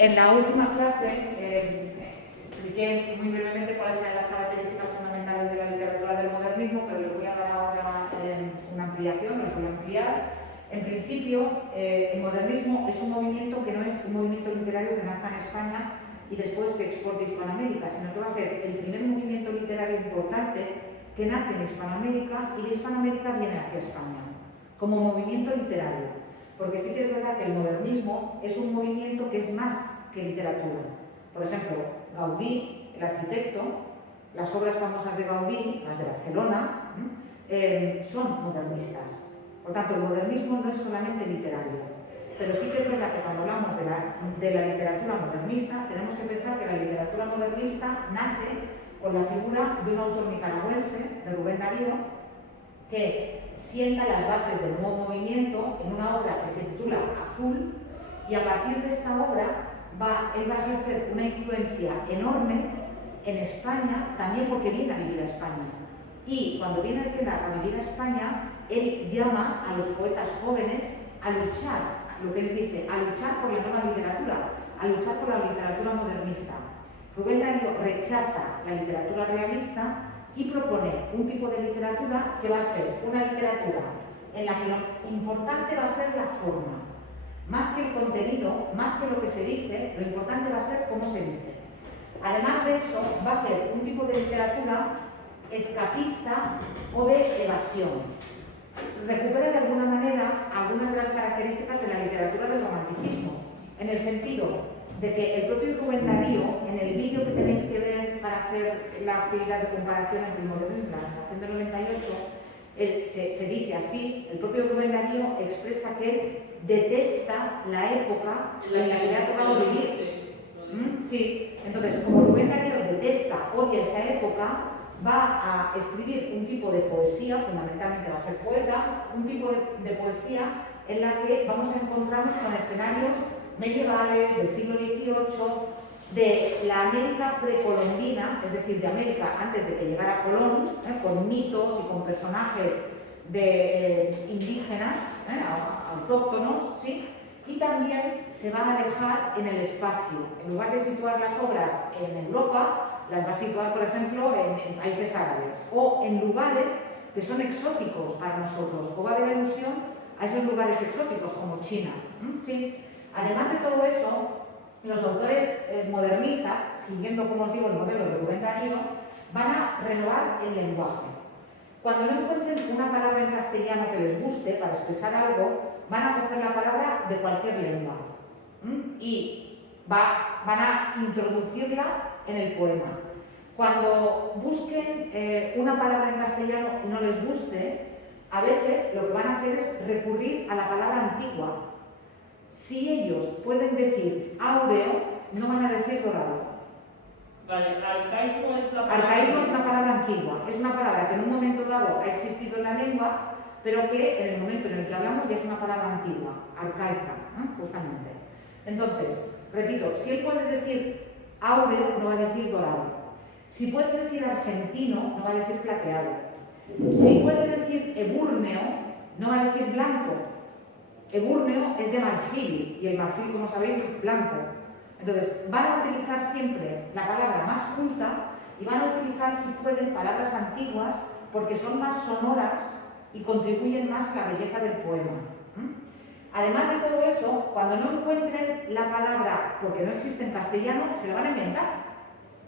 En la última clase expliqué muy brevemente cuáles eran las características fundamentales de la literatura del modernismo, pero les voy a dar ahora una ampliación, les voy a ampliar. En principio, el modernismo es un movimiento que no es un movimiento literario que nazca en España y después se exporte a Hispanoamérica, sino que va a ser el primer movimiento literario importante que nace en Hispanoamérica y de Hispanoamérica viene hacia España, como movimiento literario. Porque sí que es verdad que el modernismo es un movimiento que es más que literatura. Por ejemplo, Gaudí, el arquitecto, las obras famosas de Gaudí, las de Barcelona, son modernistas. Por tanto, el modernismo no es solamente literario. Pero sí que es verdad que cuando hablamos de la literatura modernista, tenemos que pensar que la literatura modernista nace con la figura de un autor nicaragüense, de Rubén Darío, que sienta las bases del nuevo movimiento en una obra que se titula Azul, y a partir de esta obra él va a ejercer una influencia enorme en España, también porque viene a vivir a España. Y cuando viene a vivir a España, él llama a los poetas jóvenes a luchar, lo que él dice, a luchar por la nueva literatura, a luchar por la literatura modernista. Rubén Darío rechaza la literatura realista y propone un tipo de literatura que va a ser una literatura en la que lo importante va a ser la forma. Más que el contenido, más que lo que se dice, lo importante va a ser cómo se dice. Además de eso, va a ser un tipo de literatura escapista o de evasión. Recupera de alguna manera algunas de las características de la literatura del romanticismo, en el sentido de que el propio Rubén Darío, en el vídeo que tenéis que ver para hacer la actividad de comparación entre el modernismo y la generación del 98, se dice así, el propio Rubén Darío expresa que él detesta la época en la que le ha tocado vivir. Sí, entonces, como Rubén Darío detesta, odia esa época, va a escribir un tipo de poesía, fundamentalmente va a ser poeta, un tipo de poesía en la que vamos a encontrarnos con escenarios medievales, del siglo XVIII, de la América precolombina, es decir, de América antes de que llegara Colón, con mitos y con personajes indígenas, autóctonos, ¿sí? Y también se va a alejar en el espacio. En lugar de situar las obras en Europa, las va a situar, por ejemplo, en países árabes o en lugares que son exóticos para nosotros, o va a haber alusión a esos lugares exóticos como China. ¿Sí? Además de todo eso, los autores modernistas, siguiendo, como os digo, el modelo de Rubén Darío, van a renovar el lenguaje. Cuando no encuentren una palabra en castellano que les guste para expresar algo, van a coger la palabra de cualquier lengua y van a introducirla en el poema. Cuando busquen una palabra en castellano y no les guste, a veces lo que van a hacer es recurrir a la palabra antigua. Si ellos pueden decir áureo, no van a decir dorado. Vale, arcaísmo es la palabra. Arcaísmo es una palabra antigua, es una palabra que en un momento dado ha existido en la lengua, pero que en el momento en el que hablamos ya es una palabra antigua, arcaica, justamente. Entonces, repito, si él puede decir áureo, no va a decir dorado. Si puede decir argentino, no va a decir plateado. Si puede decir ebúrneo, no va a decir blanco. Ebúrneo es de marfil, y el marfil, como sabéis, es blanco. Entonces, van a utilizar siempre la palabra más culta y van a utilizar, si pueden, palabras antiguas porque son más sonoras y contribuyen más a la belleza del poema. Además de todo eso, cuando no encuentren la palabra, porque no existe en castellano, se la van a inventar.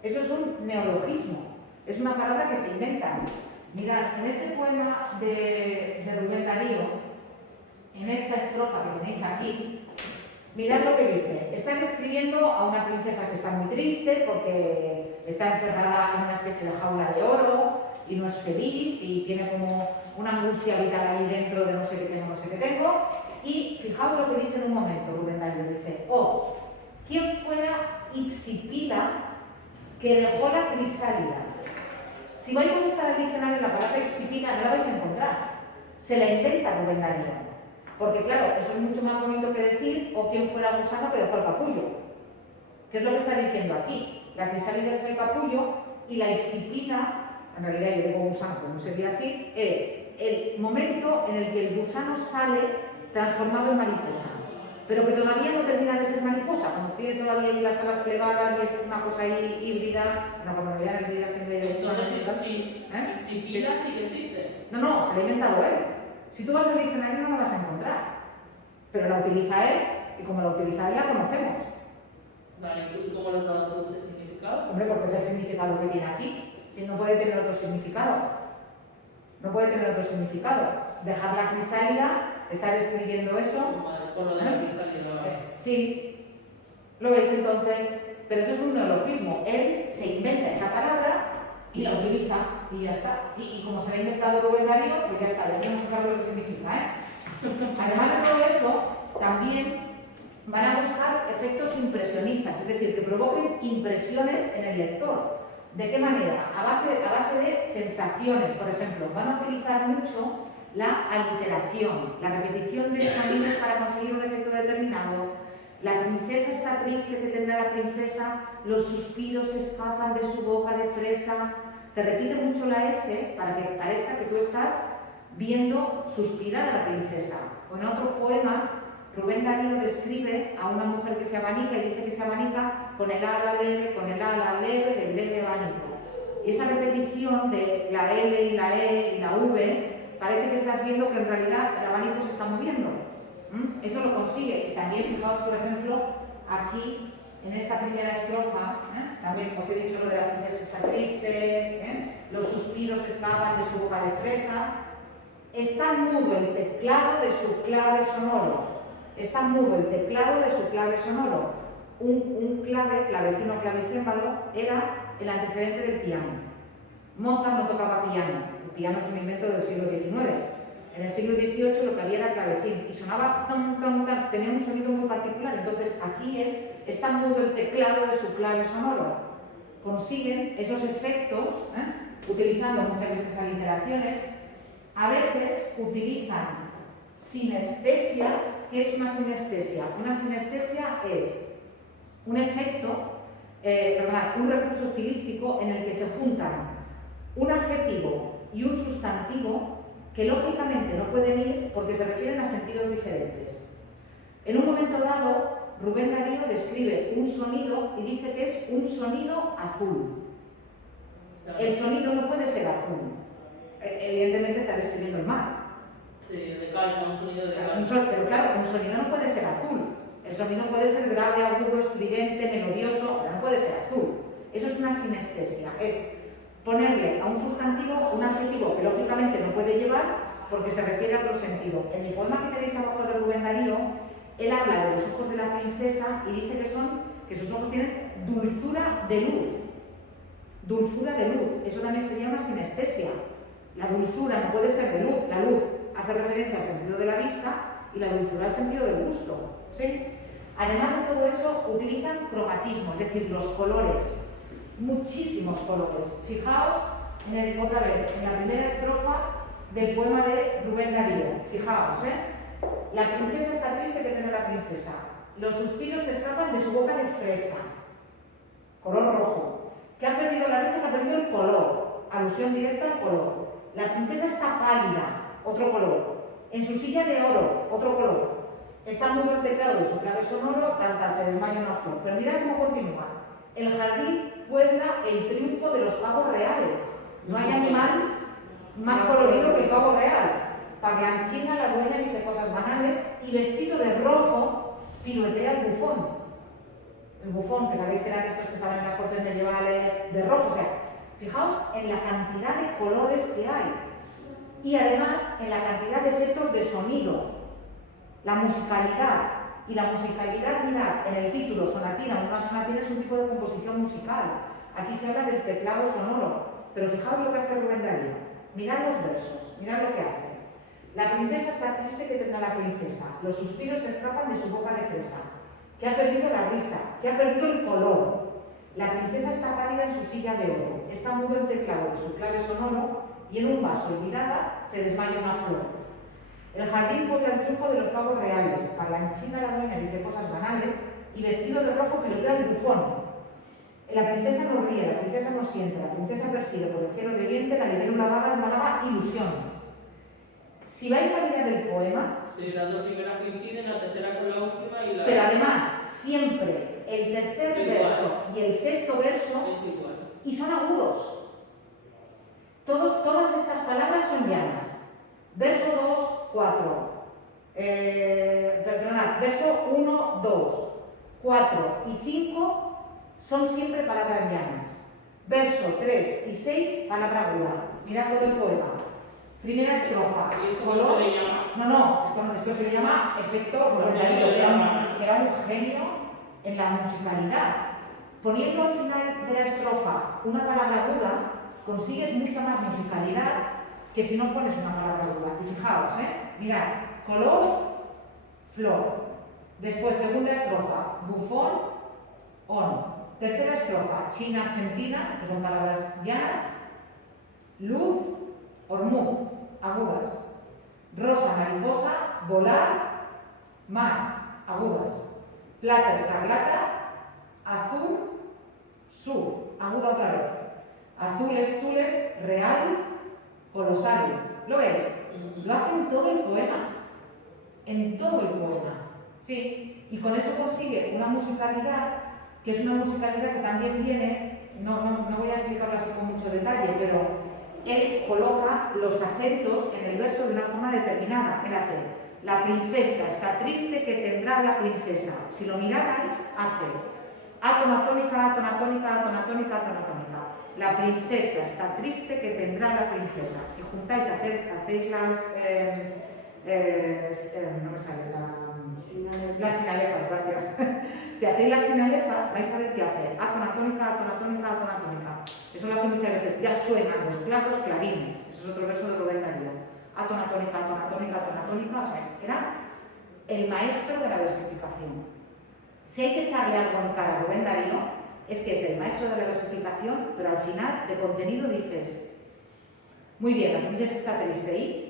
Eso es un neologismo, es una palabra que se inventan. Mirad, en este poema de Rubén Darío, en esta estrofa que tenéis aquí, mirad lo que dice. Están escribiendo a una princesa que está muy triste porque está encerrada en una especie de jaula de oro y no es feliz y tiene como una angustia vital ahí dentro de no sé qué tengo, no sé qué tengo. Y fijaos lo que dice en un momento Rubén Darío, dice: oh, ¿quién fuera Ipsipila que dejó la crisálida? Si vais a buscar el diccionario la palabra Ipsipila no la vais a encontrar. Se la inventa Rubén Darío. Porque claro, eso es mucho más bonito que decir o quién fuera gusano que dejó el capullo. ¿Qué es lo que está diciendo aquí? La crisálida es el capullo y la ipsipina, en realidad yo digo gusano, pero no sería así, es el momento en el que el gusano sale transformado en mariposa. pero que todavía no termina de ser mariposa, como tiene todavía ahí las alas plegadas y es una cosa ahí híbrida. Bueno, cuando me vean el vídeo haciendo Entonces, si pila sí que existe. No, se lo ha inventado él. Si tú vas al diccionario no la vas a encontrar, pero la utiliza él y como la utiliza él la conocemos. Vale, ¿y cómo le has dado todo ese significado? Hombre, porque es el significado que tiene aquí. Si no puede tener otro significado. No puede tener otro significado. Dejar la crisálida, estar escribiendo eso. Vale, por lo de la crisálida. Sí. ¿Lo veis entonces? Pero eso es un neologismo. Él se inventa esa palabra y la utiliza y ya está. Y como se la ha inventado Rubén Darío, pues ya está, ya tenemos que saber lo que significa, ¿eh? Además de todo eso, también van a buscar efectos impresionistas, es decir, que provoquen impresiones en el lector. ¿De qué manera? A base de sensaciones, por ejemplo. Van a utilizar mucho la aliteración, la repetición de sonidos para conseguir un efecto determinado. La princesa está triste, que tendrá la princesa, los suspiros escapan de su boca de fresa. Te repite mucho la S para que parezca que tú estás viendo suspirar a la princesa. O en otro poema, Rubén Darío describe a una mujer que se abanica y dice que se abanica con el ala leve del leve abanico. Y esa repetición de la L y la E y la V, parece que estás viendo que en realidad el abanico se está moviendo. Eso lo consigue. Y también, fijaos, por ejemplo, aquí, en esta primera estrofa, también os he dicho lo de la princesa está triste, los suspiros escapan de su boca de fresa. Está mudo el teclado de su clave sonoro. Está mudo el teclado de su clave sonoro. Un clavecino clavicémbalo, era el antecedente del piano. Mozart no tocaba piano. El piano es un invento del siglo XIX. En el siglo XVIII lo que había era clavecín y sonaba tan, tan, tan, tenía un sonido muy particular. Entonces aquí está mudo el teclado de su clave sonoro. Consiguen esos efectos utilizando muchas veces aliteraciones. A veces utilizan sinestesias. ¿Qué es una sinestesia? Una sinestesia es un efecto, un recurso estilístico en el que se juntan un adjetivo y un sustantivo que lógicamente no pueden ir porque se refieren a sentidos diferentes. En un momento dado, Rubén Darío describe un sonido y dice que es un sonido azul. El sonido no puede ser azul. Evidentemente está describiendo el mar. Sí, de calma, un sonido de calma. Pero claro, un sonido no puede ser azul. El sonido puede ser grave, agudo, estridente, melodioso, pero no puede ser azul. Eso es una sinestesia. Es ponerle a un sustantivo un adjetivo que lógicamente no puede llevar porque se refiere a otro sentido. En el poema que tenéis abajo de Rubén Darío, él habla de los ojos de la princesa y dice que sus ojos tienen dulzura de luz. Dulzura de luz. Eso también sería una sinestesia. La dulzura no puede ser de luz. La luz hace referencia al sentido de la vista y la dulzura al sentido del gusto. ¿Sí? Además de todo eso, utilizan cromatismo, es decir, los colores. Muchísimos colores. Fijaos otra vez en la primera estrofa del poema de Rubén Darío. Fijaos, La princesa está triste, que tiene la princesa. Los suspiros se escapan de su boca de fresa. Color rojo. Que ha perdido la risa, que ha perdido el color. Alusión directa al color. La princesa está pálida. Otro color. En su silla de oro. Otro color. Está mudo el teclado de su clave sonoro, tal, se desmaya una flor. Pero mirad cómo continúa. El jardín puebla el triunfo de los pavos reales. No hay animal más colorido que el pavo real. Parlanchina, la dueña, dice cosas banales y vestido de rojo piruetea el bufón. El bufón, que sabéis que eran estos que estaban en las cortes medievales, de rojo. O sea, fijaos en la cantidad de colores que hay. Y además en la cantidad de efectos de sonido. La musicalidad. Y la musicalidad, mirad, en el título, sonatina. Una sonatina es un tipo de composición musical. Aquí se habla del teclado sonoro. Pero fijaos lo que hace Rubén Darío. Mirad los versos, mirad lo que hace. La princesa está triste, que tendrá la princesa. Los suspiros se escapan de su boca de fresa. Que ha perdido la risa, que ha perdido el color. La princesa está pálida en su silla de oro. Está mudo el teclado de su clave sonoro y en un vaso y mirada se desmaya una flor. El jardín puebla el triunfo de los pavos reales. Parlanchina, la dueña, dice cosas banales y vestido de rojo pilotea el bufón. La princesa no ríe, la princesa no siente, la princesa persigue por el cielo de oriente la libélula vaga de una vaga ilusión. Si vais a mirar el poema, Sí, las dos primeras coinciden, la tercera con la última y la... pero además siempre el tercer Igual. verso y el sexto verso, Es igual. y son agudos. Todas estas palabras son llanas. Verso 2, 4. Perdonad, verso 1, 2, 4 y 5 son siempre palabras llanas. Verso 3 y 6, palabra aguda. Mirad todo el poema. Primera estrofa. ¿Y esto cómo se le llama? No, esto se le llama efecto Rubén Darío, que era un genio en la musicalidad. Poniendo al final de la estrofa una palabra aguda, consigues mucha más musicalidad que si no pones una palabra aguda. Y fijaos, mirad, color, flor. Después, segunda estrofa, bufón, on. Tercera estrofa, China, Argentina, que son palabras llanas. Luz, hormuz, agudas. Rosa, mariposa, volar, mar, agudas. Plata, escarlata, azul, sur, aguda otra vez. Azules, tules, real, colosal. ¿Lo ves? Lo hace en todo el poema. En todo el poema. Sí. Y con eso consigue una musicalidad, que es una musicalidad que también viene, no voy a explicarlo así con mucho detalle, pero él coloca los acentos en el verso de una forma determinada. Él hace, la princesa está triste que tendrá la princesa. Si lo mirarais, hace átona tónica, átona tónica, átona tónica, átona tónica. La princesa está triste que tendrá la princesa. Si juntáis, hacéis las... no me sale las sinalefas, gracias. Si hacéis las sinalefas, vais a ver qué hace. Átona tónica, átona tónica, átona tónica. Eso lo hace muchas veces. Ya suenan los claros clarines. Ese es otro verso de Rubén Darío. Átona tónica, átona tónica, átona tónica. O sea, era el maestro de la versificación. Si hay que echarle algo en cara a Rubén Darío, es que es el maestro de la versificación, pero al final de contenido dices, muy bien, la princesa está triste y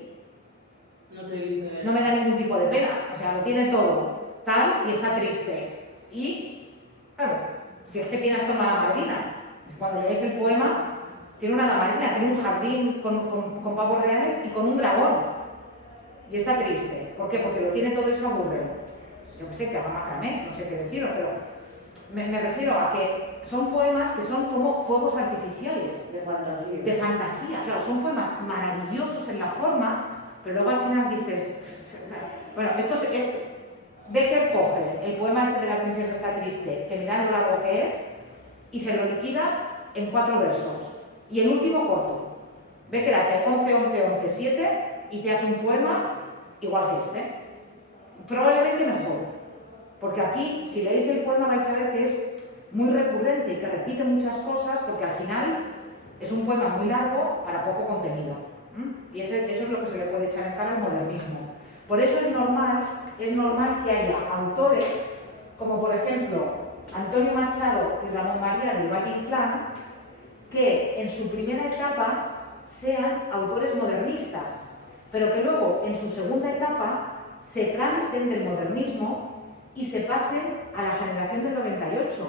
no me da ningún tipo de pena, o sea, lo tiene todo, tal, y está triste. Y, ¿sabes? Si es que tiene hasta una hada madrina. Cuando leéis el poema, tiene una hada madrina, tiene un jardín con pavos reales y con un dragón. Y está triste. ¿Por qué? Porque lo tiene todo y se aburre. Yo qué sé, que haga macramé, no sé qué deciros, pero me refiero a que son poemas que son como fuegos artificiales. De fantasía. De fantasía, claro, son poemas maravillosos en la forma, pero luego al final dices, bueno, Becker coge el poema este de la princesa está triste, que mirad lo largo que es, y se lo liquida en 4 versos. Y el último corto. Becker hace 11, 11, 11, 7 y te hace un poema igual que este. Probablemente mejor. Porque aquí, si leéis el poema, vais a ver que es muy recurrente y que repite muchas cosas, porque al final es un poema muy largo para poco contenido. Y eso es lo que se le puede echar en cara al modernismo. Por eso es normal que haya autores, como por ejemplo Antonio Machado y Ramón María del Valle Inclán, que en su primera etapa sean autores modernistas, pero que luego en su segunda etapa se cansen del modernismo y se pasen a la generación del 98,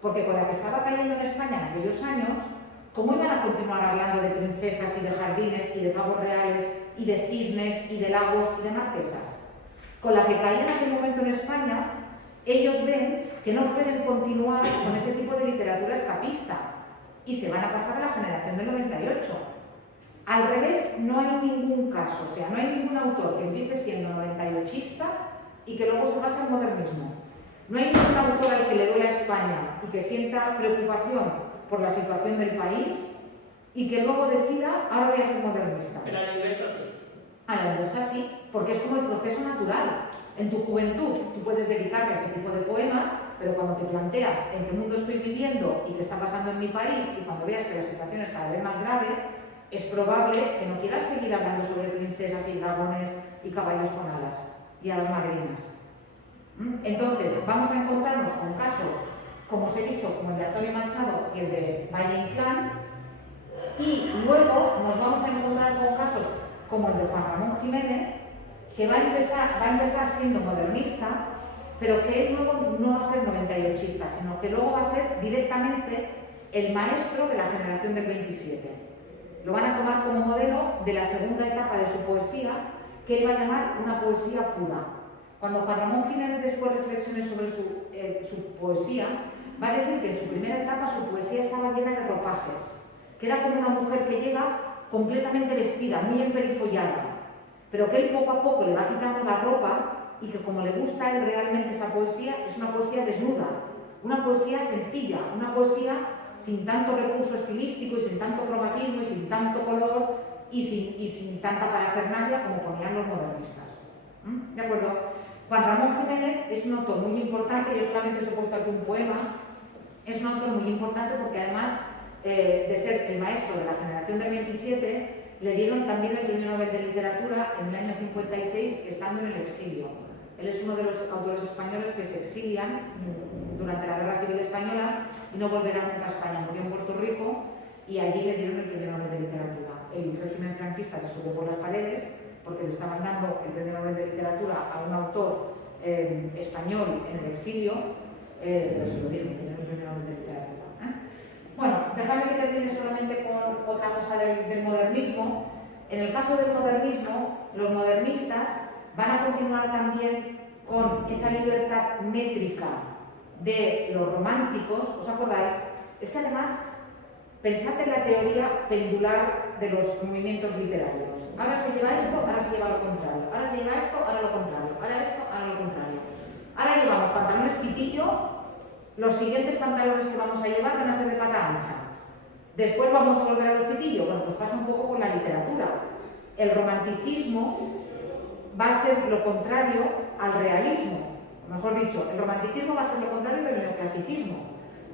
porque con la que estaba cayendo en España en aquellos años, ¿cómo iban a continuar hablando de princesas y de jardines y de pavos reales y de cisnes y de lagos y de marquesas? Con la que caía en aquel momento en España, ellos ven que no pueden continuar con ese tipo de literatura escapista y se van a pasar a la generación del 98. Al revés, no hay ningún caso, o sea, no hay ningún autor que empiece siendo 98ista y que luego se pase al modernismo. No hay ningún autor al que le duela España y que sienta preocupación por la situación del país y que luego decida, ahora voy a ser modernista. Pero al inverso sí. A la inversa sí, porque es como el proceso natural. En tu juventud tú puedes dedicarte a ese tipo de poemas, pero cuando te planteas en qué mundo estoy viviendo y qué está pasando en mi país y cuando veas que la situación es cada vez más grave, es probable que no quieras seguir hablando sobre princesas y dragones y caballos con alas y hadas madrinas. Entonces, vamos a encontrarnos con casos, como os he dicho, como el de Antonio Machado y el de Valle Inclán, y luego nos vamos a encontrar con casos como el de Juan Ramón Jiménez, que va a empezar siendo modernista, pero que él luego no va a ser 98ista, sino que luego va a ser directamente el maestro de la generación del 27. Lo van a tomar como modelo de la segunda etapa de su poesía, que él va a llamar una poesía pura. Cuando Juan Ramón Jiménez después reflexione sobre su poesía, va a decir que en su primera etapa su poesía estaba llena de ropajes, que era como una mujer que llega completamente vestida, muy emperifollada, pero que él poco a poco le va quitando la ropa y que como le gusta a él realmente esa poesía, es una poesía desnuda, una poesía sencilla, una poesía sin tanto recurso estilístico y sin tanto cromatismo y sin tanto color y sin tanta parafernalia como ponían los modernistas. ¿De acuerdo? Juan Ramón Jiménez es un autor muy importante, yo solamente os he puesto aquí un poema, es un autor muy importante porque además de ser el maestro de la generación del 27, le dieron también el Premio Nobel de Literatura en el año 56 estando en el exilio. Él es uno de los autores españoles que se exilian durante la Guerra Civil Española y no volverán nunca a España. Murió en Puerto Rico y allí le dieron el Premio Nobel de Literatura. El régimen franquista se subió por las paredes porque le estaban dando el Premio Nobel de Literatura a un autor español en el exilio, pero se lo dieron, el Premio Nobel de Literatura. Bueno, dejadme que termine solamente con otra cosa del modernismo. En el caso del modernismo, los modernistas van a continuar también con esa libertad métrica de los románticos. ¿Os acordáis? Es que además, pensad en la teoría pendular de los movimientos literarios. Ahora se lleva esto, ahora se lleva lo contrario. Ahora se lleva esto, ahora lo contrario. Ahora esto, ahora lo contrario. Ahora llevamos pantalones pitillo. Los siguientes pantalones que vamos a llevar van a ser de pata ancha. Después vamos a volver a los pitillos. Bueno, pues pasa un poco con la literatura. El romanticismo va a ser lo contrario al realismo. Mejor dicho, el romanticismo va a ser lo contrario del neoclasicismo.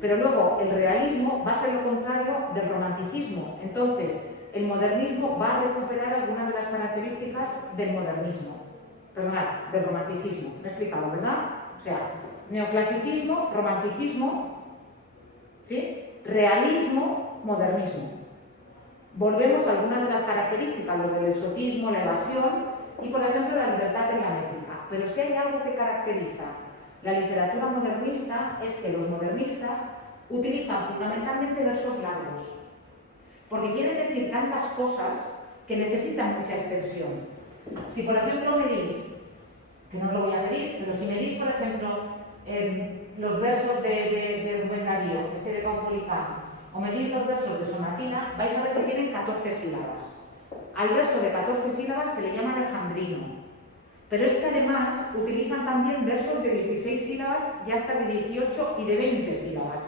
Pero luego el realismo va a ser lo contrario del romanticismo. Entonces, el modernismo va a recuperar algunas de las características del modernismo. Perdonad, del romanticismo. Me he explicado, ¿verdad? O sea, neoclasicismo, romanticismo, ¿sí? Realismo, modernismo. Volvemos a algunas de las características, lo del exotismo, la evasión y, por ejemplo, la libertad en la métrica. Pero si hay algo que caracteriza la literatura modernista es que los modernistas utilizan fundamentalmente versos largos, porque quieren decir tantas cosas que necesitan mucha extensión. Si, por ejemplo, medís, que no os lo voy a medir, pero si medís, por ejemplo, los versos de Rubén Darío, de Caupolicán, o medís los versos de Sonatina, vais a ver que tienen 14 sílabas. Al verso de 14 sílabas se le llama alejandrino, pero es que además utilizan también versos de 16 sílabas y hasta de 18 y de 20 sílabas.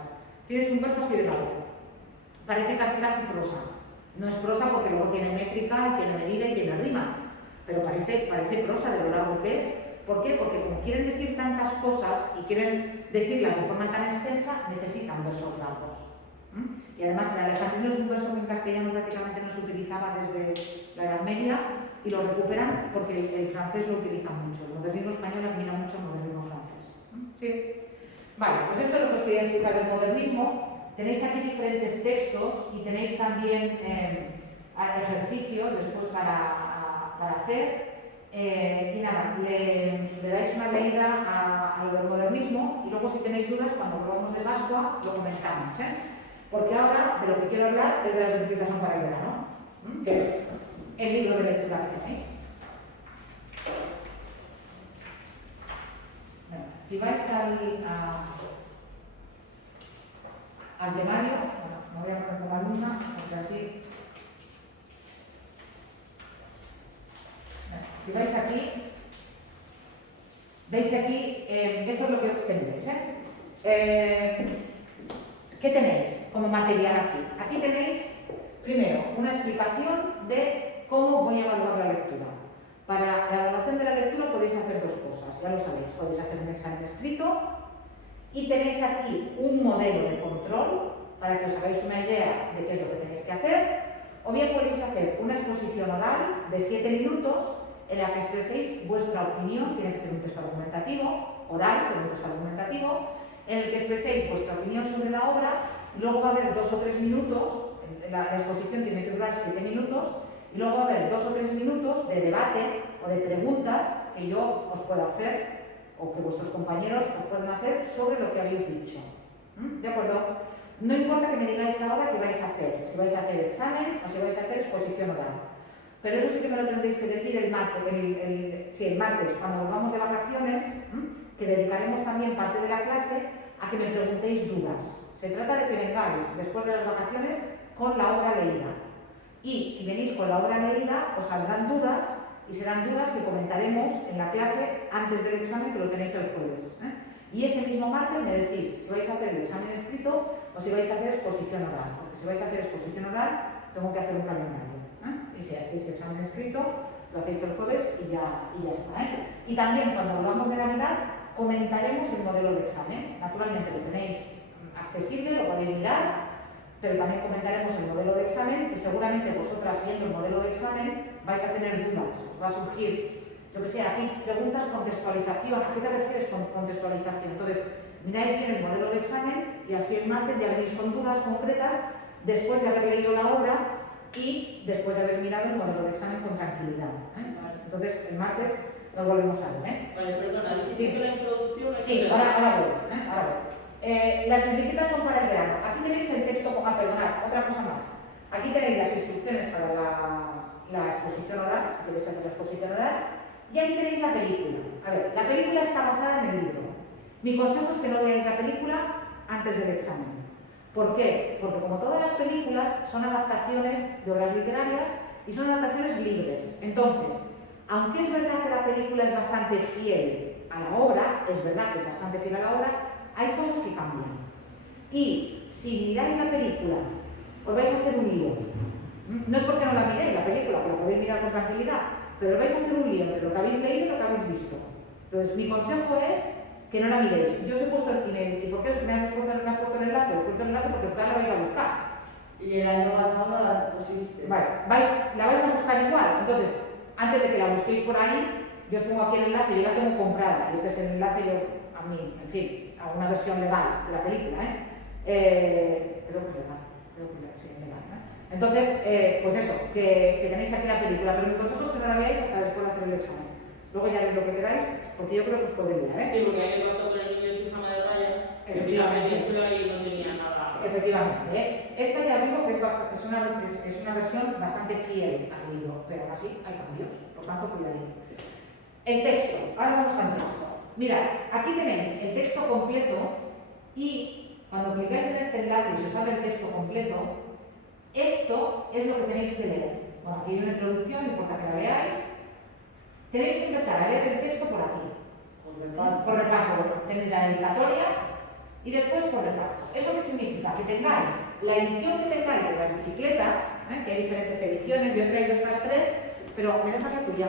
Tienes un verso así de largo, parece casi prosa. No es prosa porque luego tiene métrica, y tiene medida y tiene rima, pero parece prosa de lo largo que es. ¿Por qué? Porque como quieren decir tantas cosas y quieren decirlas de forma tan extensa, necesitan versos largos. Y además el alejandrino es un verso que en castellano prácticamente no se utilizaba desde la Edad Media y lo recuperan porque el francés lo utiliza mucho. El modernismo español admira mucho el modernismo francés. ¿Sí? Vale, pues esto es lo que os quería explicar del modernismo. Tenéis aquí diferentes textos y tenéis también ejercicios después para hacer. Y nada, le dais una leída a lo del modernismo y luego si tenéis dudas cuando volvamos de Pascua lo comentamos, porque ahora de lo que quiero hablar es de la Meditación para el verano, que es el libro de lectura que tenéis. Bueno, si vais al temario, bueno, me voy a poner como alumna porque así. Si vais aquí, veis aquí, esto es lo que tenéis. ¿Qué tenéis como material aquí? Aquí tenéis, primero, una explicación de cómo voy a evaluar la lectura. Para la evaluación de la lectura podéis hacer dos cosas, ya lo sabéis. Podéis hacer un examen escrito y tenéis aquí un modelo de control para que os hagáis una idea de qué es lo que tenéis que hacer, o bien podéis hacer una exposición oral de 7 minutos en la que expreséis vuestra opinión, tiene que ser un texto argumentativo, oral, pero un texto argumentativo, en el que expreséis vuestra opinión sobre la obra, y luego va a haber 2 o 3 minutos, la exposición tiene que durar 7 minutos, y luego va a haber 2 o 3 minutos de debate o de preguntas que yo os puedo hacer, o que vuestros compañeros os pueden hacer sobre lo que habéis dicho. ¿De acuerdo? No importa que me digáis ahora qué vais a hacer, si vais a hacer examen o si vais a hacer exposición oral. pero eso sí que me lo tendréis que decir el martes, el martes, cuando volvamos de vacaciones, que dedicaremos también parte de la clase a que me preguntéis dudas. Se trata de que vengáis después de las vacaciones con la obra leída. Y si venís con la obra leída, os saldrán dudas y serán dudas que comentaremos en la clase antes del examen, que lo tenéis el jueves. Y ese mismo martes me decís si vais a hacer el examen escrito o si vais a hacer exposición oral. Porque si vais a hacer exposición oral, tengo que hacer un calendario. Y si hacéis examen escrito, lo hacéis el jueves y ya está. Y también cuando volvamos de Navidad, comentaremos el modelo de examen. Naturalmente lo tenéis accesible, lo podéis mirar, pero también comentaremos el modelo de examen y seguramente vosotras viendo el modelo de examen vais a tener dudas, os va a surgir, yo que sé, aquí preguntas contextualización, ¿a qué te refieres con contextualización? Entonces, miráis bien el modelo de examen y así el martes ya venís con dudas concretas después de haber leído la obra y después de haber mirado el modelo de examen con tranquilidad. Entonces, el martes lo volvemos a ver. Vale, perdona, dijiste que la introducción... Sí, ahora voy. Las bicicletas son para el verano. Aquí tenéis el texto, perdonad, otra cosa más. Aquí tenéis las instrucciones para la exposición oral, si queréis hacer la exposición oral, y aquí tenéis la película. A ver, la película está basada en el libro. Mi consejo es que no veáis la película antes del examen. ¿Por qué? Porque como todas las películas son adaptaciones de obras literarias y son adaptaciones libres. Entonces, aunque es verdad que la película es bastante fiel a la obra, es verdad que es bastante fiel a la obra, hay cosas que cambian. Y si miráis la película, os vais a hacer un lío. No es porque no la miréis, la película, que la podéis mirar con tranquilidad, pero vais a hacer un lío entre lo que habéis leído y lo que habéis visto. Entonces, mi consejo es que no la miréis. Yo os he puesto el email. ¿Y por qué me has puesto el enlace? Os he puesto el enlace porque ustedes la vais a buscar. Y el año pasado no la pusiste. Vale, la vais a buscar igual. Entonces, antes de que la busquéis por ahí, yo os pongo aquí el enlace, yo la tengo comprada. Y este es el enlace, a mí, en fin, a una versión legal de la película. Creo que legal. Sí, legal. Entonces, pues eso, que tenéis aquí la película. Pero mi consejo es que no la veáis hasta después de hacer el examen. Luego ya veis lo que queráis, porque yo creo que os puede liar. Sí, porque a mí me pasó con el niño de pijama de rayas, que vi la película y no tenía nada. Efectivamente. Esta ya os digo que es una versión bastante fiel al libro, pero aún así hay cambios, por tanto cuidadito. El texto, ahora vamos al texto. Mirad, aquí tenéis el texto completo y cuando clicáis en este enlace y se os abre el texto completo, esto es lo que tenéis que leer. Bueno, aquí hay una introducción, no importa que la veáis. Tenéis que empezar a leer el texto por aquí. Por reparto. Tenéis la dedicatoria y después por reparto. ¿Eso qué significa? Que tengáis la edición que tengáis de las bicicletas, que hay diferentes ediciones, yo he traído estas tres, pero me dejas la tuya.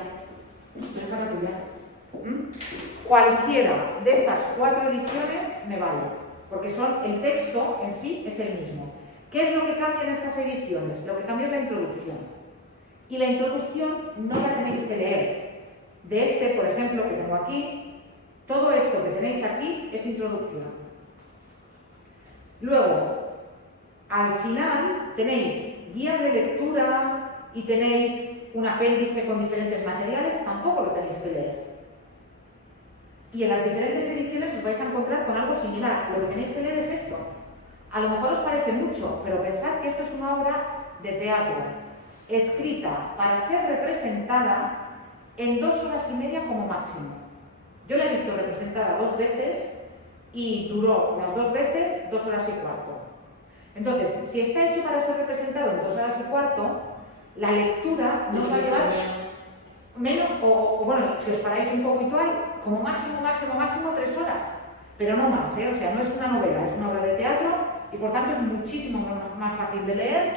Cualquiera de estas 4 ediciones me vale, porque el texto en sí es el mismo. ¿Qué es lo que cambia en estas ediciones? Lo que cambia es la introducción. Y la introducción no la tenéis que leer. De este, por ejemplo, que tengo aquí, todo esto que tenéis aquí es introducción. Luego, al final tenéis guía de lectura y tenéis un apéndice con diferentes materiales, tampoco lo tenéis que leer. Y en las diferentes ediciones os vais a encontrar con algo similar. Lo que tenéis que leer es esto. A lo mejor os parece mucho, pero pensad que esto es una obra de teatro, escrita para ser representada en 2 horas y media como máximo. Yo la he visto representada 2 veces y duró las 2 veces 2 horas y cuarto. Entonces, si está hecho para ser representado en 2 horas y cuarto, la lectura no va a llevar menos, o bueno, si os paráis un poquito ahí, como máximo 3 horas, pero no más, o sea, no es una novela, es una obra de teatro y por tanto es muchísimo más fácil de leer,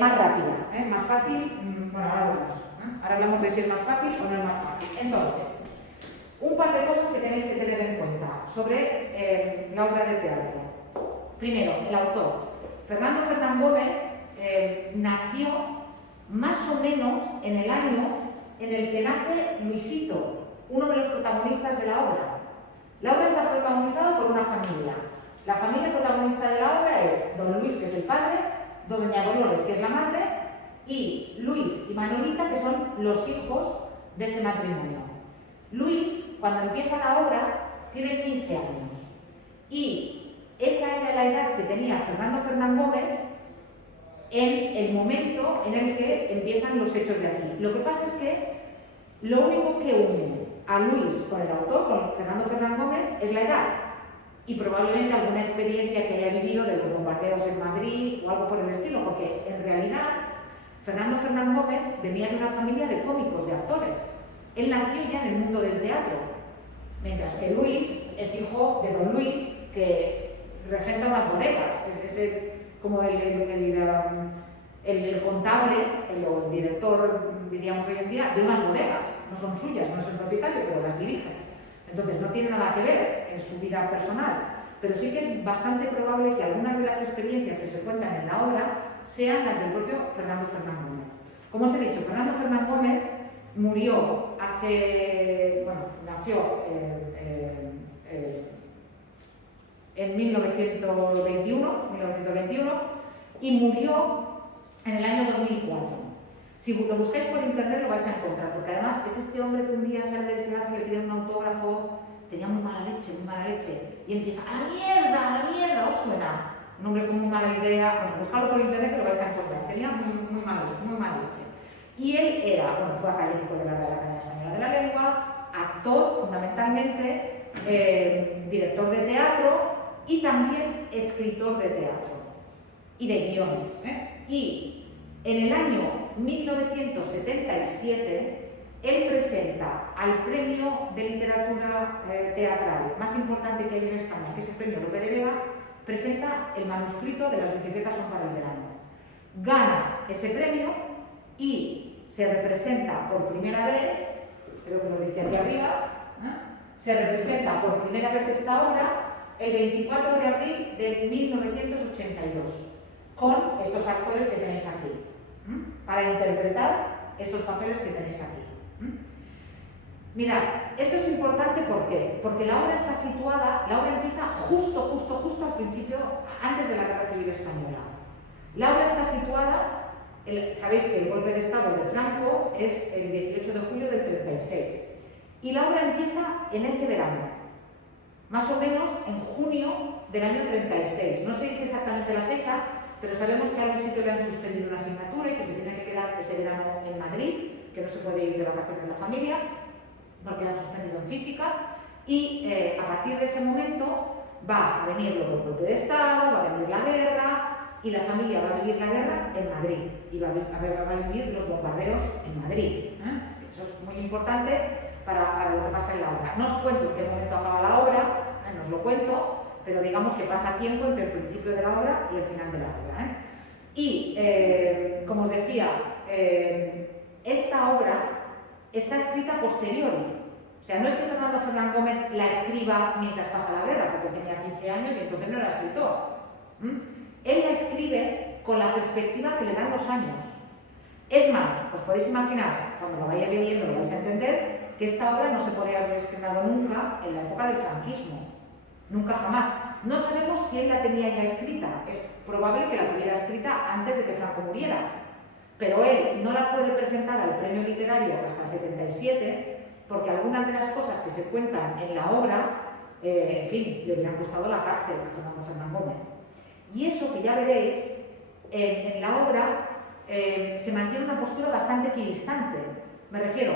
más rápida, más fácil, bueno, ahora hablamos de si es más fácil o no es más fácil. Entonces, un par de cosas que tenéis que tener en cuenta sobre la obra de teatro. Primero, el autor. Fernando Fernán Gómez nació más o menos en el año en el que nace Luisito, uno de los protagonistas de la obra. La obra está protagonizada por una familia. La familia protagonista de la obra es don Luis, que es el padre, doña Dolores, que es la madre, y Luis y Manolita, que son los hijos de ese matrimonio. Luis, cuando empieza la obra, tiene 15 años. Y esa era la edad que tenía Fernando Fernán Gómez en el momento en el que empiezan los hechos de aquí. Lo que pasa es que lo único que une a Luis con el autor, con Fernando Fernán Gómez, es la edad y probablemente alguna experiencia que haya vivido de los bombardeos en Madrid o algo por el estilo, porque en realidad Fernando Fernán Gómez venía de una familia de cómicos, de actores. Él nació ya en el mundo del teatro, mientras que Luis es hijo de don Luis, que regenta unas bodegas, es como el contable, el director, diríamos hoy en día, de unas bodegas. No son suyas, no es el propietario, pero las dirige. Entonces no tiene nada que ver en su vida personal, pero sí que es bastante probable que algunas de las experiencias que se cuentan en la obra sean las del propio Fernando Fernán Gómez. Como os he dicho, Fernando Fernán Gómez murió nació en 1921 y murió en el año 2004. Si lo buscáis por internet lo vais a encontrar, porque además es este hombre que un día sale del teatro, le piden un autógrafo, tenía muy mala leche, y empieza, ¡a la mierda! ¿Os suena? Un hombre con muy mala idea, bueno, buscarlo por internet que lo vais a encontrar, tenía muy mala leche. Y él fue académico de la Real Academia Española de la Lengua, actor fundamentalmente, director de teatro y también escritor de teatro y de guiones. Y en el año 1977 él presenta al premio de literatura teatral más importante que hay en España, que es el premio Lope de Vega, presenta el manuscrito de Las bicicletas son para el verano. Gana ese premio y se representa por primera vez, creo que lo dice aquí arriba, se representa por primera vez esta obra el 24 de abril de 1982, con estos actores que tenéis aquí, para interpretar estos papeles que tenéis aquí. Mirad, esto es importante, ¿por qué? Porque la obra está situada, la obra empieza justo al principio, antes de la Guerra Civil Española. La obra está situada, sabéis que el golpe de Estado de Franco es el 18 de julio del 36, y la obra empieza en ese verano, más o menos en junio del año 36. No se dice exactamente la fecha, pero sabemos que a algún sitio le han suspendido una asignatura y que se tiene que quedar ese verano en Madrid, que no se puede ir de vacaciones la familia, porque la han suspendido en física, y a partir de ese momento va a venir luego el golpe de Estado, va a venir la guerra, y la familia va a vivir la guerra en Madrid, y va a vivir los bombardeos en Madrid. Eso es muy importante para lo que pasa en la obra. No os cuento en qué momento acaba la obra, no os lo cuento, pero digamos que pasa tiempo entre el principio de la obra y el final de la obra. Y, como os decía, esta obra está escrita posteriori. O sea, no es que Fernando Fernán Gómez la escriba mientras pasa la guerra, porque tenía 15 años y entonces no era escritor. Él la escribe con la perspectiva que le dan los años. Es más, os podéis imaginar, cuando lo vayáis leyendo lo vais a entender, que esta obra no se podría haber estrenado nunca en la época del franquismo. Nunca jamás. No sabemos si él la tenía ya escrita. Es probable que la tuviera escrita antes de que Franco muriera. Pero él no la puede presentar al premio literario hasta el 77, porque algunas de las cosas que se cuentan en la obra, en fin, le hubieran costado la cárcel a Fernando Fernán Gómez. Y eso que ya veréis, en la obra se mantiene una postura bastante equidistante. Me refiero,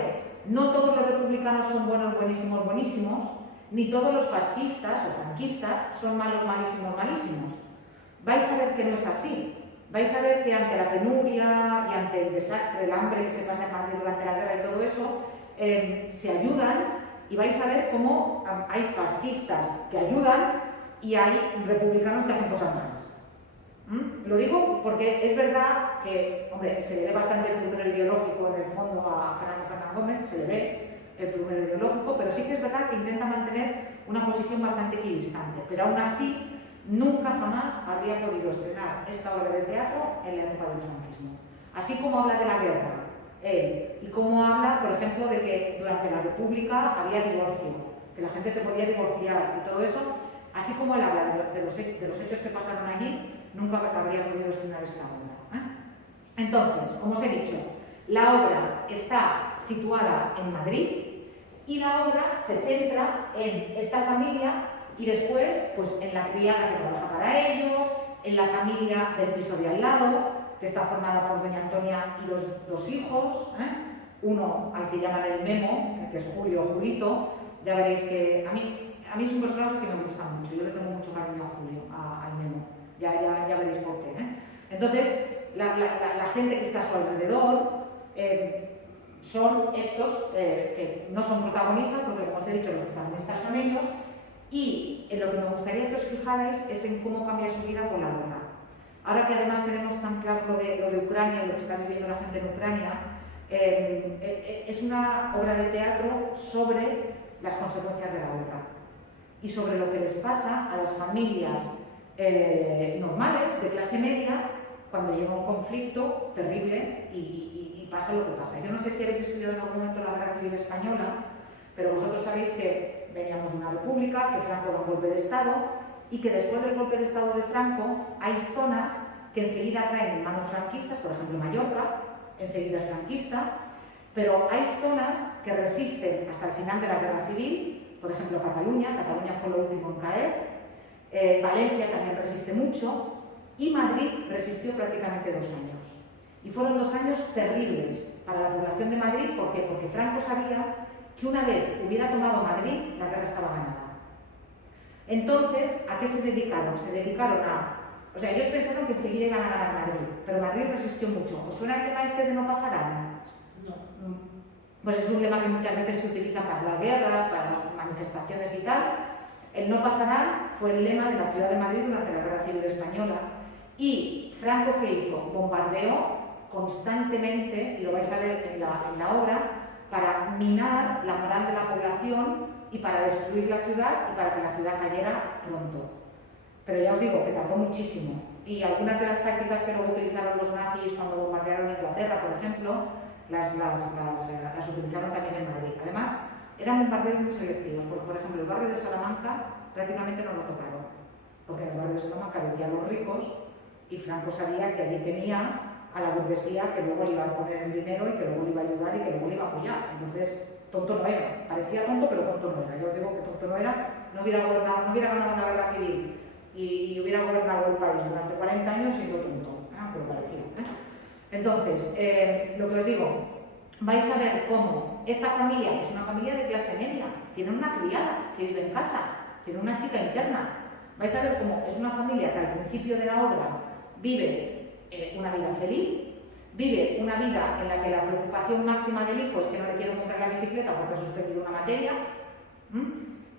no todos los republicanos son buenos, buenísimos, buenísimos, ni todos los fascistas o franquistas son malos, malísimos, malísimos. Vais a ver que no es así. Vais a ver que ante la penuria y ante el desastre, el hambre que se pasa en Madrid durante la guerra y todo eso, se ayudan, y vais a ver cómo hay fascistas que ayudan y hay republicanos que hacen cosas malas. Lo digo porque es verdad que, hombre, se le ve bastante el plumero ideológico en el fondo a Fernando Fernán Gómez, se le ve el plumero ideológico, pero sí que es verdad que intenta mantener una posición bastante equidistante, pero aún así nunca jamás habría podido estrenar esta obra de teatro en la época del franquismo. Así como habla de la guerra, y como habla, por ejemplo, de que durante la República había divorcio, que la gente se podía divorciar y todo eso, así como él habla de los hechos que pasaron allí, nunca habría podido estrenar esta obra. Entonces, como os he dicho, la obra está situada en Madrid y la obra se centra en esta familia y después pues, en la criada que trabaja para ellos, en la familia del piso de al lado, que está formada por doña Antonia y dos hijos, uno al que llaman el Memo, que es Julio o Julito. Ya veréis que a mí es un personaje que me gusta mucho, yo le tengo mucho cariño a Julio, al Memo, ya veréis por qué. Entonces, la gente que está a su alrededor son estos que no son protagonistas, porque como os he dicho, los protagonistas son ellos, y en lo que me gustaría que os fijarais es en cómo cambia su vida con la guerra. Ahora que además tenemos tan claro lo de Ucrania y lo que está viviendo la gente en Ucrania, es una obra de teatro sobre las consecuencias de la guerra y sobre lo que les pasa a las familias normales, de clase media, cuando llega un conflicto terrible y pasa lo que pasa. Yo no sé si habéis estudiado en algún momento la Guerra Civil Española, pero vosotros sabéis que veníamos de una república, que Franco da un golpe de Estado y que después del golpe de Estado de Franco hay zonas que enseguida caen en manos franquistas, por ejemplo Mallorca, enseguida es franquista, pero hay zonas que resisten hasta el final de la Guerra Civil, por ejemplo Cataluña fue lo último en caer, Valencia también resiste mucho, y Madrid resistió prácticamente 2 años. Y fueron 2 años terribles para la población de Madrid. ¿Por qué? Porque Franco sabía que una vez hubiera tomado Madrid, la guerra estaba ganada. Entonces, ¿a qué se dedicaron? Se dedicaron o sea, ellos pensaron que enseguida iban a ganar Madrid, pero Madrid resistió mucho. ¿Os suena el lema este de no pasarán? No. Pues es un lema que muchas veces se utiliza para las guerras, para las manifestaciones y tal. El no pasarán fue el lema de la ciudad de Madrid durante la Guerra Civil Española. Y Franco, ¿qué hizo? Bombardeó constantemente, y lo vais a ver en la obra, para minar la moral de la población y para destruir la ciudad y para que la ciudad cayera pronto. Pero ya os digo que tardó muchísimo. Y algunas de las tácticas que luego utilizaron los nazis cuando bombardearon Inglaterra, por ejemplo, las utilizaron también en Madrid. Además, eran bombardeos muy selectivos, porque por ejemplo el barrio de Salamanca prácticamente no lo tocaron, porque en el barrio de Salamanca vivían los ricos y Franco sabía que allí tenía a la burguesía que luego le iba a poner el dinero y que luego le iba a ayudar y que luego le iba a apoyar. Entonces, tonto no era. Parecía tonto, pero tonto no era. Yo os digo que tonto no era, no hubiera ganado una guerra civil y hubiera gobernado el país durante 40 años siendo tonto, pero parecía. Entonces, lo que os digo, vais a ver cómo esta familia, que es una familia de clase media, tiene una criada que vive en casa, tiene una chica interna. Vais a ver cómo es una familia que al principio de la obra vive una vida feliz, vive una vida en la que la preocupación máxima del hijo es que no le quieren comprar la bicicleta porque ha suspendido una materia,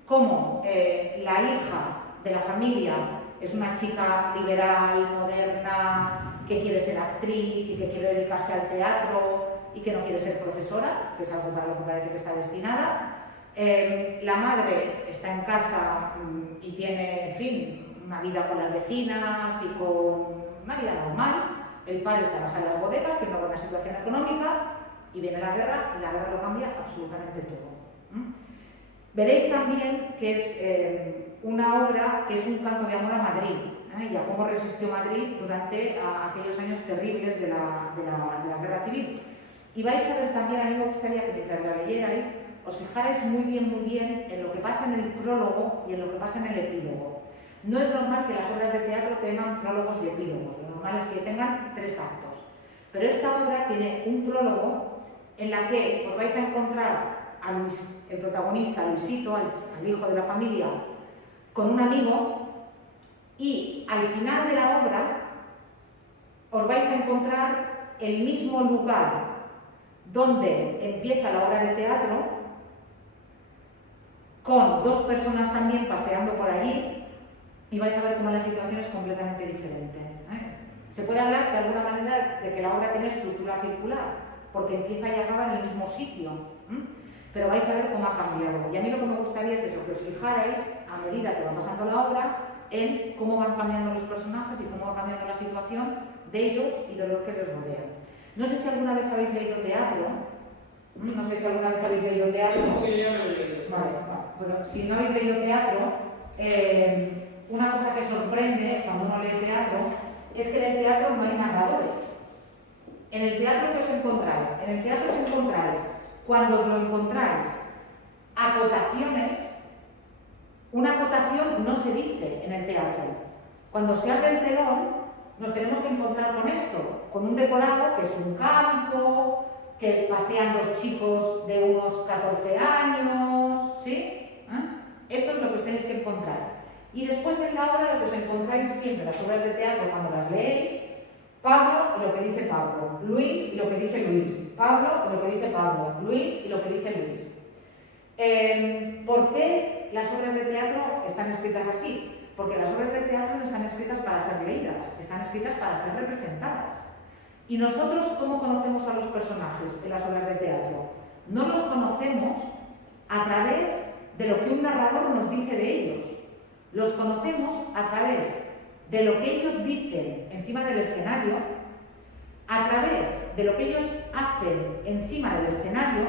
como la hija de la familia es una chica liberal, moderna, que quiere ser actriz y que quiere dedicarse al teatro y que no quiere ser profesora, que es algo para lo que parece que está destinada. La madre está en casa y tiene, en fin, una vida con las vecinas y con una vida normal. El padre trabaja en las bodegas, tiene una buena situación económica y viene la guerra y la guerra lo cambia absolutamente todo. Veréis también que es una obra que es un canto de amor a Madrid y a cómo resistió Madrid durante aquellos años terribles de la Guerra Civil. Y vais a ver también, a mí me gustaría que mientras la leyerais, os fijarais muy bien en lo que pasa en el prólogo y en lo que pasa en el epílogo. No es normal que las obras de teatro tengan prólogos y epílogos, lo normal es que tengan 3 actos. Pero esta obra tiene un prólogo en la que os vais a encontrar a Luis, el protagonista, Luisito, al hijo de la familia, con un amigo, y al final de la obra os vais a encontrar el mismo lugar donde empieza la obra de teatro, con 2 personas también paseando por allí, y vais a ver cómo la situación es completamente diferente. Se puede hablar de alguna manera de que la obra tiene estructura circular, porque empieza y acaba en el mismo sitio, pero vais a ver cómo ha cambiado. Y a mí lo que me gustaría es eso, que os fijarais, a medida que va pasando la obra, en cómo van cambiando los personajes y cómo va cambiando la situación de ellos y de los que les rodean. No sé si alguna vez habéis leído teatro. No sé si alguna vez habéis leído teatro. Vale, bueno, si no habéis leído teatro, una cosa que sorprende cuando uno lee teatro es que en el teatro no hay narradores. En el teatro, ¿qué os encontráis? En el teatro os encontráis, cuando os lo encontráis, acotaciones. Una acotación no se dice en el teatro. Cuando se abre el telón, nos tenemos que encontrar con esto, con un decorado que es un campo, que pasean los chicos de unos 14 años, ¿sí? Esto es lo que os tenéis que encontrar. Y después en la obra lo que os encontráis siempre, las obras de teatro cuando las leéis, Pablo y lo que dice Pablo, Luis y lo que dice Luis, Pablo y lo que dice Pablo, Luis y lo que dice Luis. ¿Por qué las obras de teatro están escritas así? Porque las obras de teatro no están escritas para ser leídas, están escritas para ser representadas. ¿Y nosotros cómo conocemos a los personajes en las obras de teatro? No los conocemos a través de lo que un narrador nos dice de ellos. Los conocemos a través de lo que ellos dicen encima del escenario, a través de lo que ellos hacen encima del escenario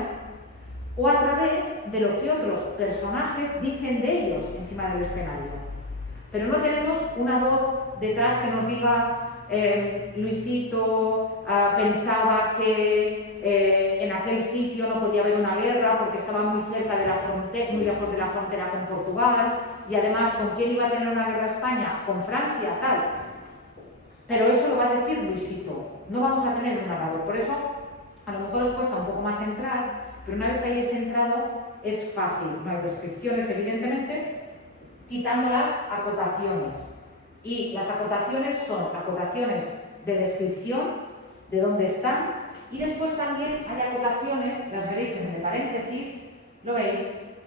o a través de lo que otros personajes dicen de ellos encima del escenario. Pero no tenemos una voz detrás que nos diga Luisito pensaba que en aquel sitio no podía haber una guerra porque estaba muy cerca de la frontera, muy lejos de la frontera con Portugal, y además ¿con quién iba a tener una guerra España? Con Francia, tal. Pero eso lo va a decir Luisito, no vamos a tener un narrador. Por eso a lo mejor os cuesta un poco más entrar, pero una vez que hayáis entrado es fácil. No hay descripciones, evidentemente, quitando las acotaciones. Y las acotaciones son acotaciones de descripción, de dónde están, y después también hay acotaciones, las veréis en el paréntesis, lo veis,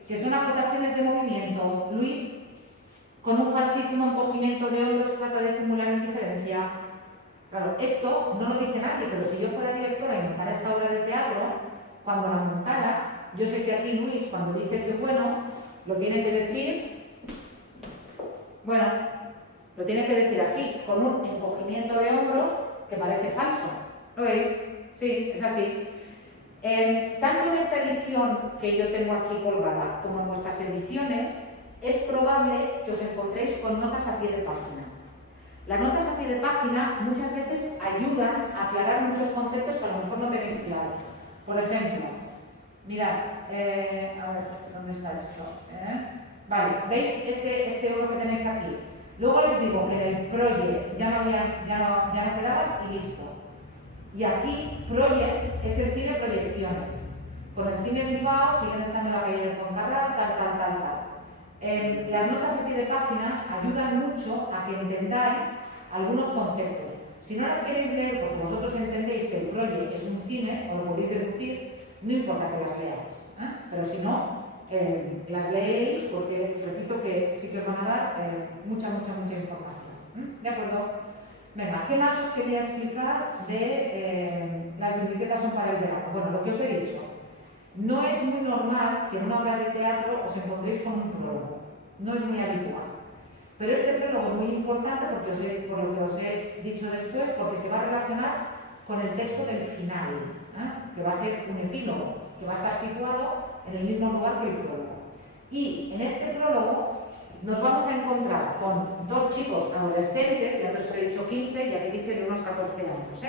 que son acotaciones de movimiento. Luis, con un falsísimo encogimiento de hombros, trata de simular indiferencia. Claro, esto no lo dice nadie, pero si yo fuera directora y montara esta obra de teatro, cuando la montara, yo sé que aquí Luis, cuando dice ese bueno, lo tiene que decir, bueno, lo tiene que decir así, con un encogimiento de hombros que parece falso. ¿Lo veis? Sí, es así. Tanto en esta edición que yo tengo aquí colgada como en vuestras ediciones, es probable que os encontréis con notas a pie de página. Las notas a pie de página muchas veces ayudan a aclarar muchos conceptos que a lo mejor no tenéis claro. Por ejemplo, mirad, a ver, ¿dónde está esto? Vale, ¿veis este oro que tenéis aquí? Luego les digo que en el Project ya no quedaban y listo. Y aquí Project es el cine proyecciones. Con el cine Bilbao siguen estando en la calle de Fontarral, tal. Las notas a pie de página ayudan mucho a que entendáis algunos conceptos. Si no las queréis leer porque vosotros entendéis que el Project es un cine, o lo podéis deducir, no importa que las leáis. Pero si no, las leéis porque repito que sí que os van a dar mucha información. ¿De acuerdo? Venga, ¿qué más os quería explicar de las bibliotecas son para el verano? Bueno, lo que os he dicho. No es muy normal que en una obra de teatro os encontréis con un prólogo. No es muy habitual. Pero este prólogo es muy importante por lo que os he dicho después, porque se va a relacionar con el texto del final, que va a ser un epílogo, que va a estar situado en el mismo lugar que el prólogo. Y en este prólogo nos vamos a encontrar con dos chicos adolescentes, ya os he dicho 15, ya que dice de unos 14 años.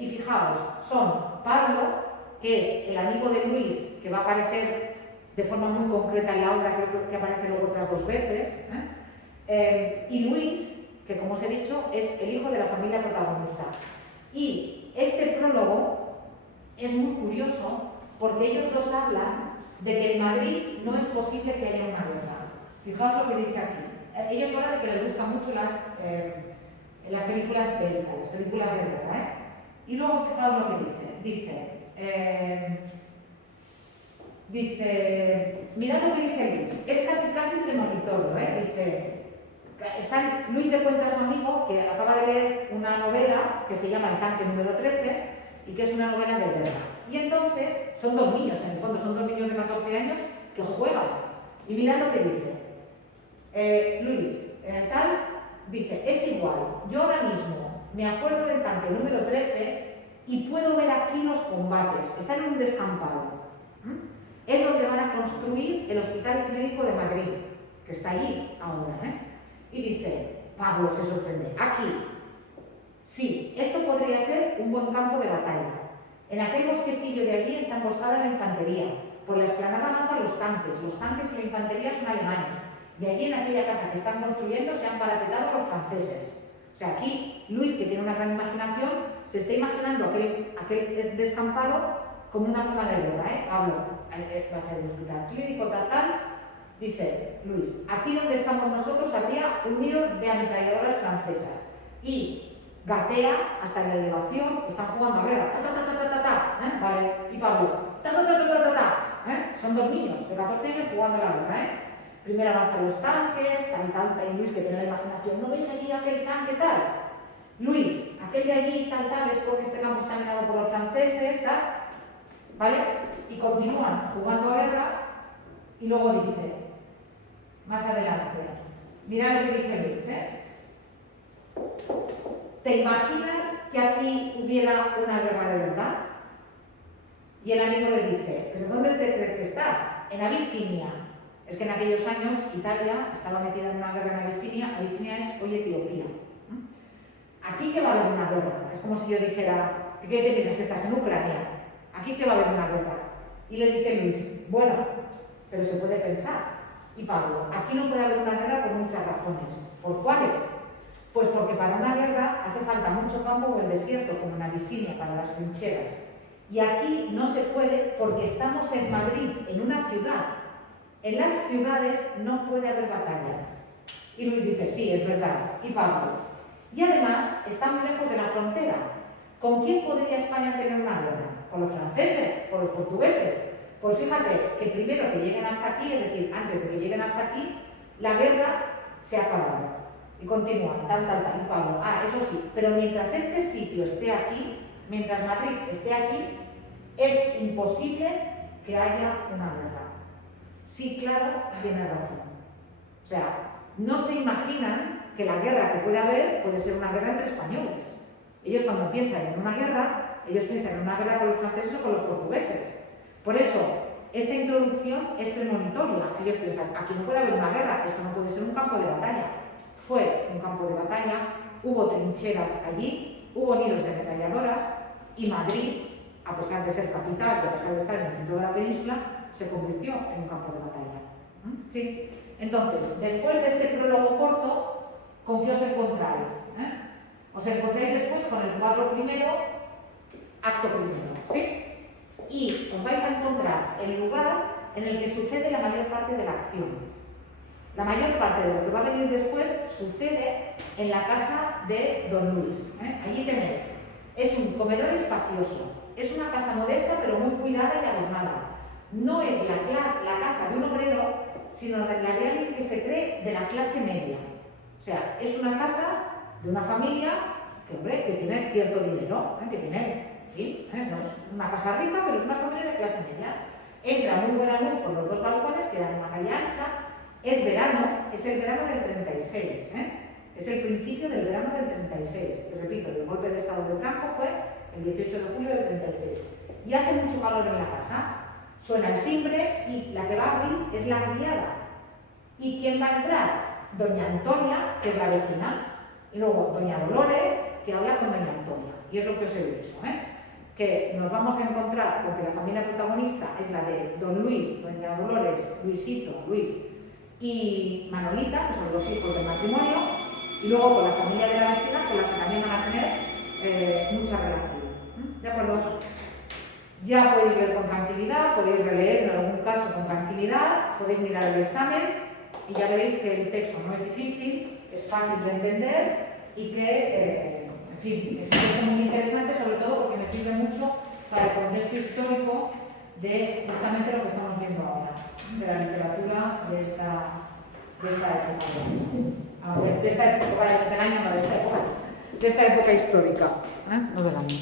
Y fijaos, son Pablo, que es el amigo de Luis, que va a aparecer de forma muy concreta en la obra, creo que aparece luego otras 2 veces, y Luis, que como os he dicho, es el hijo de la familia protagonista. Y este prólogo es muy curioso porque ellos dos hablan de que en Madrid no es posible que haya una guerra. Fijaos lo que dice aquí. Ellos hablan de que les gustan mucho las películas bélicas, las películas de guerra. Y luego fijaos lo que dice. Dice, mirad lo que dice Luis, es casi premonitorio, dice, Luis le cuenta a su amigo que acaba de leer una novela que se llama El tanque número 13 y que es una novela de guerra. Y entonces, son 2 niños, en el fondo son 2 niños de 14 años que juegan. Y mirad lo que dice. Luis, dice, es igual, yo ahora mismo me acuerdo del tanque número 13 y puedo ver aquí los combates, están en un descampado. Es donde van a construir el Hospital Clínico de Madrid, que está allí ahora. Y dice, Pablo se sorprende, aquí. Sí, esto podría ser un buen campo de batalla. En aquel bosquecillo de allí está emboscada la infantería. Por la explanada avanzan los tanques y la infantería son alemanes. Y allí en aquella casa que están construyendo se han parapetado los franceses. sea, aquí Luis, que tiene una gran imaginación, se está imaginando aquel descampado como una zona de guerra, ¿eh? Pablo, va a ser un hospital clínico, tal. Dice Luis, aquí donde estamos nosotros habría un nido de ametralladoras francesas y gatea hasta la elevación, están jugando a guerra, ¿eh? Vale, y Pablo, ¿eh? Son dos niños de 14 años jugando a la guerra, ¿eh? Primero avanzan los tanques, tal, y Luis, que tiene la imaginación, ¿no veis allí aquel tanque, tal? Luis, aquel de allí, tal, es porque este campo está minado por los franceses, tal, ¿vale? Y continúan jugando a guerra y luego dice, más adelante, mirad lo que dice Luis, ¿eh? ¿Te imaginas que aquí hubiera una guerra de verdad? Y el amigo le dice, ¿pero dónde te crees que estás? En Abisinia. Es que en aquellos años Italia estaba metida en una guerra en Abisinia. Abisinia es hoy Etiopía. ¿Aquí que va a haber una guerra? Es como si yo dijera, ¿qué te piensas que estás en Ucrania? ¿Aquí que va a haber una guerra? Y le dice Luis, bueno, pero se puede pensar. Y Pablo, aquí no puede haber una guerra por muchas razones. ¿Por cuáles? Pues porque para una guerra hace falta mucho campo o el desierto, como en Abisinia, para las trincheras. Y aquí no se puede porque estamos en Madrid, en una ciudad. En las ciudades no puede haber batallas. Y Luis dice, sí, es verdad. Y Pablo, y además está muy lejos de la frontera. ¿Con quién podría España tener una guerra? ¿Con los franceses? ¿Con los portugueses? Pues fíjate que primero que lleguen hasta aquí, es decir, antes de que lleguen hasta aquí, la guerra se ha acabado. Y continúan, tal, y Pablo, eso sí, pero mientras este sitio esté aquí, mientras Madrid esté aquí, es imposible que haya una guerra. Sí, claro, tiene razón. O sea, no se imaginan que la guerra que puede haber puede ser una guerra entre españoles. Ellos cuando piensan en una guerra, ellos piensan en una guerra con los franceses o con los portugueses. Por eso, esta introducción es premonitoria. Ellos piensan, aquí no puede haber una guerra, esto no puede ser un campo de batalla. Fue un campo de batalla, hubo trincheras allí, hubo nidos de ametralladoras y Madrid, a pesar de ser capital y a pesar de estar en el centro de la península, se convirtió en un campo de batalla. ¿Sí? Entonces, después de este prólogo corto, ¿con qué os encontráis? Os encontráis después con el cuadro primero, acto primero. ¿Sí? Y os vais a encontrar el lugar en el que sucede la mayor parte de la acción. La mayor parte de lo que va a venir después sucede en la casa de Don Luis. Allí tenéis, es un comedor espacioso, es una casa modesta pero muy cuidada y adornada. No es la casa de un obrero, sino la de alguien que se cree de la clase media. O sea, es una casa de una familia que, hombre, que tiene cierto dinero, que tiene, en fin, no es una casa rica, pero es una familia de clase media. Entra muy buena luz por los dos balcones que dan una calle ancha. Es verano, es el verano del 36, es el principio del verano del 36. Y repito, el golpe de Estado de Franco fue el 18 de julio del 36. Y hace mucho calor en la casa. Suena el timbre y la que va a abrir es la criada. ¿Y quién va a entrar? Doña Antonia, que es la vecina, y luego Doña Dolores, que habla con Doña Antonia. Y es lo que os he dicho, que nos vamos a encontrar, porque la familia protagonista es la de Don Luis, Doña Dolores, Luisito, Luis y Manolita, que son los hijos del matrimonio, y luego con la familia de la vecina, con la que también van a tener mucha relación. ¿De acuerdo? Ya podéis leer con tranquilidad, podéis releer en algún caso con tranquilidad, podéis mirar el examen y ya veréis que el texto no es difícil, es fácil de entender y que, en fin, es un texto muy interesante, sobre todo porque me sirve mucho para el contexto histórico de justamente lo que estamos viendo ahora, de la literatura de esta época, de esta época histórica, no del año.